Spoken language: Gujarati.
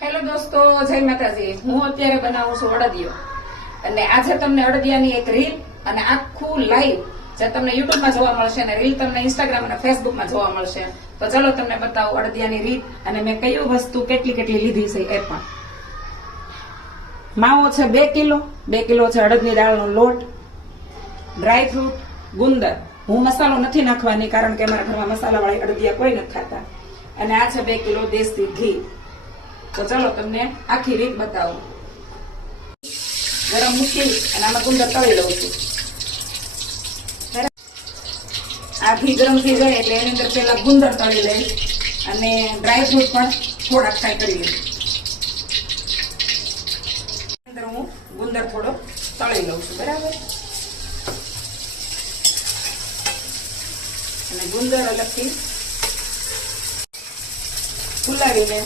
હેલો દોસ્તો, જય માતાજી। હું અત્યારે બનાવું છું અડદિયો અને આજે તમને અડદિયાની એક રીલ અને આખું લાઈવ જે તમને યુટ્યુબમાં જોવા મળશે અને રીલ તમને ઇન્સ્ટાગ્રામ અને ફેસબુકમાં જોવા મળશે। તો ચલો તમને બતાવું અડદિયાની રીત અને મેં કયું વસ્તુ કેટલી લીધી છે એ પણ। માવો છે 2 કિલો, 2 કિલો છે અડદની દાળનો લોટ, ડ્રાય ફ્રૂટ, ગુંદર। હું મસાલો નથી નાખવાની કારણ કે અમારા ઘરમાં મસાલાવાળી અડદિયા કોઈ નથી ખાતા। અને આ છે 2 કિલો દેશી ઘી। તો ચલો તમને આખી રીત બતાવું। ગરમ મૂકી અને આમાં ગુંદર તળી લઉં છું। આ ઘી ગરમ થઈ જાય એટલે એની અંદર પેલા ગુંદર તળી લઈશ અને ડ્રાય ફ્રૂટ પણ થોડાક ફ્રાય કરી લઈશ। અંદર હું ગુંદર થોડો તળી લઉં છું, બરાબર। અને ગુંદર અલગથી ફુલાવીને